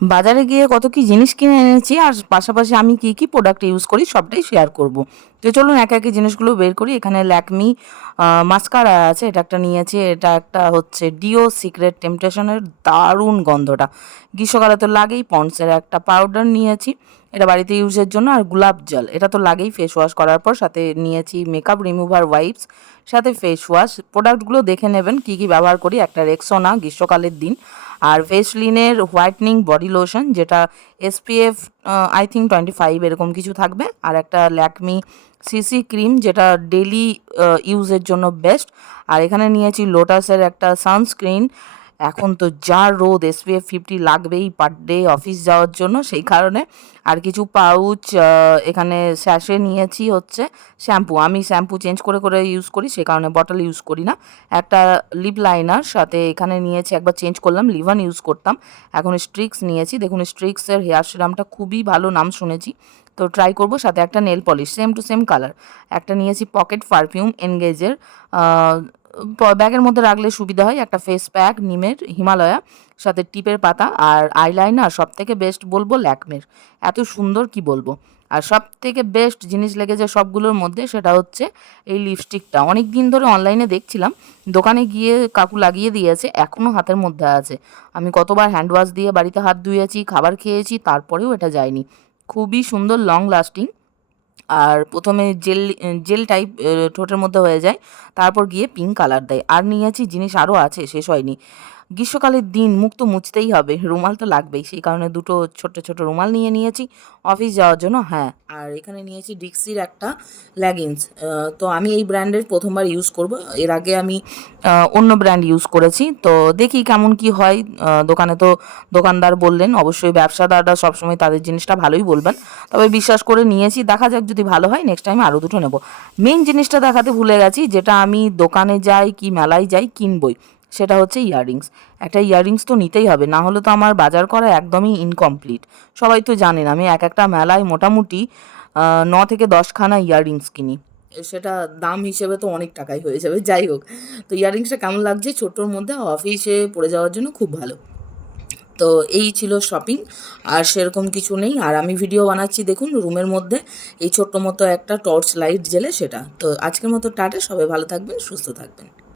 বাজারে গিয়ে কত কি জিনিস কিনে এনেছি আর পাশাপাশি আমি কি কি প্রোডাক্ট ইউজ করি সবটাই শেয়ার করব। তো চলুন একে একে জিনিসগুলো বের করি। এখানে ল্যাকমি মাস্কারা আছে, এটা একটা নিয়েছি। এটা একটা হচ্ছে ডিও সিক্রেট টেম্পটেশনের, দারুণ গন্ধটা, গ্রীষ্মকালে তো লাগেই। পন্ডসের একটা পাউডার নিয়েছি, এটা বাড়িতে ইউজের জন্য। আর গোলাপ জল, এটা তো লাগেই ফেস ওয়াশ করার পর। সাথে নিয়েছি মেকআপ রিমুভার ওয়াইপস, সাথে ফেস ওয়াশ। প্রোডাক্টগুলো দেখে নেবেন কি কি ব্যবহার করি। একটা রেক্সোনা গ্রীষ্মকালের দিন, আর ভেসলিনের হোয়াইটনিং বডি লোশন, যেটা এসপিএফ আই থিঙ্ক 25 এরকম কিছু থাকবে। আর একটা ল্যাকমি সিসি ক্রিম, যেটা ডেলি ইউজের জন্য বেস্ট। আর এখানে নিয়েছি লোটাসের একটা সানস্ক্রিন। এখন তো যা রোদ, এসপিএফ 50 লাগবেই পার ডে অফিস যাওয়ার জন্য, সেই কারণে। আর কিছু পাউচ, এখানে স্যাশে নিয়েছি হচ্ছে শ্যাম্পু। আমি শ্যাম্পু চেঞ্জ করে করে ইউজ করি, সে কারণে বটল ইউজ করি না। একটা লিপ লাইনার, সাথে এখানে নিয়েছি, একবার চেঞ্জ করলাম, লিভান ইউজ করতাম, এখন স্ট্রিক্স নিয়েছি। দেখুন স্ট্রিক্সের হেয়ার সিরামটা খুবই ভালো, নাম শুনেছি, তো ট্রাই করব। সাথে একটা nail polish same to same colour. একটা নিয়েছি পকেট পারফিউম এনগেজের, ব্যাগের মধ্যে রাখলে সুবিধা হয়। একটা ফেস প্যাক নিমের হিমালয়া, সাথে টিপের পাতা। আর আইলাইনার সব থেকে বেস্ট বলবো ল্যাকমের, এত সুন্দর কি বলবো। আর সব থেকে বেস্ট জিনিস লেগেছে সবগুলোর মধ্যে, সেটা হচ্ছে এই লিপস্টিকটা। অনেক দিন ধরে অনলাইনে দেখছিলাম, দোকানে গিয়ে কাকু লাগিয়ে দিয়েছে, এখনও হাতের মধ্যে আছে। আমি কতবার হ্যান্ড ওয়াশ দিয়ে বাড়িতে হাত ধুয়েছি, খাবার খেয়েছি, তারপরেও এটা যায়নি। খুবই সুন্দর, লং লাস্টিং। আর প্রথমে জেল জেল টাইপ ঠোঁটের মধ্যে হয়ে যায়, তারপর গিয়ে পিঙ্ক কালার দেয়। আর নিয়েছি জিনিস আরও আছে, শেষ হয়নি। গ্রীষ্মকালের দিন মুখ তো মুছতেই হবে, রুমাল তো লাগবেই, সেই কারণে দুটো ছোট ছোট রুমাল নিয়ে নিয়েছি অফিস যাওয়ার জন্য। হ্যাঁ, আর এখানে নিয়েছি ডিক্সির একটা লেগিংস। তো আমি এই ব্র্যান্ডের প্রথমবার ইউজ করব, এর আগে আমি অন্য ব্র্যান্ড ইউজ করেছি, তো দেখি কেমন কি হয়। দোকানে তো দোকানদার বললেন, অবশ্যই ব্যবসাদাররা সবসময় তাদের জিনিসটা ভালোই বলবেন, তবে বিশ্বাস করে নিয়েছি। দেখা যাক, যদি ভালো হয় নেক্সট টাইম আরও দুটো নেব। মেইন জিনিসটা দেখাতে ভুলে গেছি, যেটা আমি দোকানে যাই কি মেলায় যাই কিনবই, সেটা হচ্ছে ইয়াররিংস। একটা ইয়াররিংস তো নিতেই হবে, না হলে তো আমার বাজার করা একদমই ইনকমপ্লিট। সবাই তো জানেন আমি এক একটা মেলায় মোটামুটি 9 থেকে 10খানা ইয়াররিংস কিনি, সেটা দাম হিসেবে তো অনেক টাকাই হয়ে যাবে। যাই হোক, তো ইয়াররিংসটা কেমন লাগছে, ছোটোর মধ্যে অফিসে পরে যাওয়ার জন্য খুব ভালো। তো এই ছিল শপিং, আর সেরকম কিছু নেই। আর আমি ভিডিও বানাচ্ছি দেখুন রুমের মধ্যে, এই ছোট্ট মতো একটা টর্চ লাইট জেলে, সেটা। তো আজকের মতো টাটা, সবাই ভালো থাকবেন, সুস্থ থাকবেন।